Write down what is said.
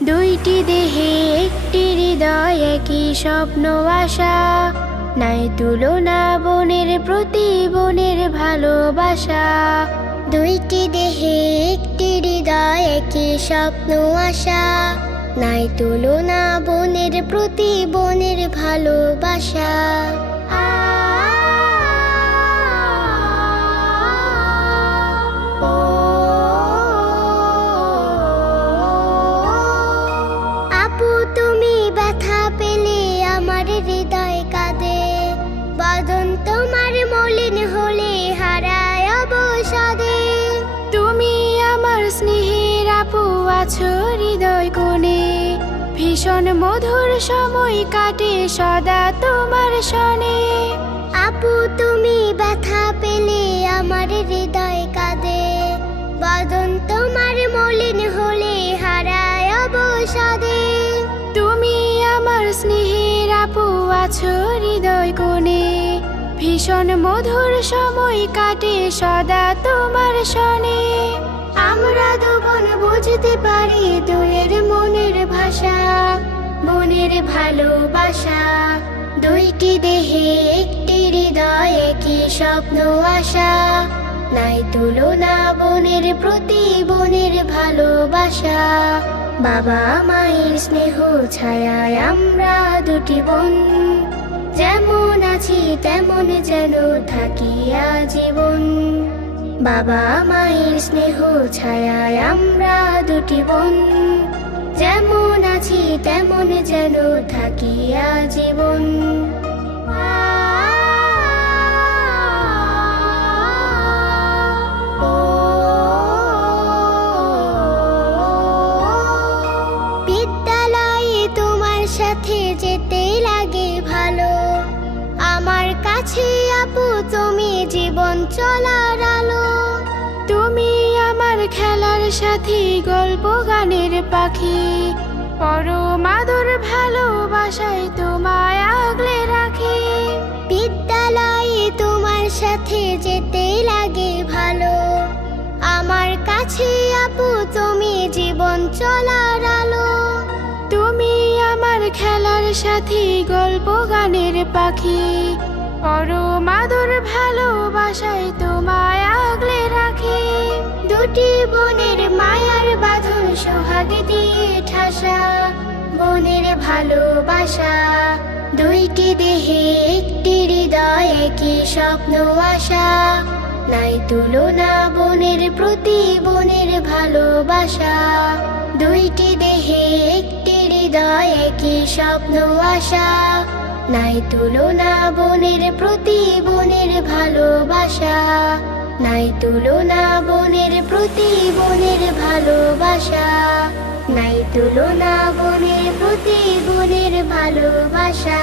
দুইটি দেহে একটি হৃদয়, একই স্বপ্ন আশা। নাই তুলনা বনের প্রতি বনের ভালোবাসা। দুইটি দেহে একটি হৃদয়, একই স্বপ্ন আশা। নাই তুলনা বনের প্রতি বনের ভালোবাসা। আপু তুমি ব্যথা পেলে আমার হৃদয় কাঁদে, বদন তোমার মলিন হলে হারায় অবসাদে। তুমি আমার স্নেহের আপু, আছো হৃদয় কোণে, ভীষণ মধুর সময় কাটে সদা তোমার শনে। আপু তুমি ব্যথা পেলে আমার হৃদয় কাঁদে, বদন তোমার মলিন হলে হারায় অবসাদে। তুমি আমার স্নেহের আপু, আছো হৃদয় কোণে, ভীষণ মধুর সময় কাটে সদা তোমার শনে। আমরা দুবোন বুঝতে পারি দুয়ের মনের ভাষা, মনের ভালোবাসা। দুইটি দেহে একটি হৃদয়, একই স্বপ্ন আশা। নাই তুলনা বনের প্রতি বনের ভালোবাসা। বাবা মায়ের স্নেহ ছায়ায় আমরা দুটি বোন, যেমন আছি তেমন যেন থাকি আজীবন। বাবা মায়ের স্নেহ ছায়ায় আমরা দুটি বোন, যেমন আছি তেমন যেন থাকি আজীবন। বিদ্যালয়ে তোমার সাথে যেতে লাগে ভালো, আমার কাছে আপু তুমি জীবন চলার আলো। তুমি আমার খেলার সাথী, গল্প গানের পাখি, পরম আদর ভালোবাসায় তোমায় আগলে রাখি। বিদ্যালয়ে তোমার সাথে যেতে লাগে ভালো, আমার কাছে আপু তুমি জীবন চলার আলো। তুমি আমার খেলার সাথী, গল্প গানের পাখি, পরম আদর ভালোবাসায় তোমায় আগলে রাখি। দুটি বোনের মায়ার বাঁধন সোহাগ দিয়ে ঠাসা, বোনের ভালোবাসা। দুইটি দেহে একটি হৃদয়, একই স্বপ্ন আশা। নাই তুলনা বনের প্রতি বনের ভালোবাসা। দুইটি দেহে একটি হৃদয়, একই স্বপ্ন আশা। নাই তুলনা বনের প্রতি বনের ভালোবাসা। নাই তুলনা বনের প্রতি বনের ভালোবাসা। নাই তুলনা বনের প্রতি বনের ভালোবাসা।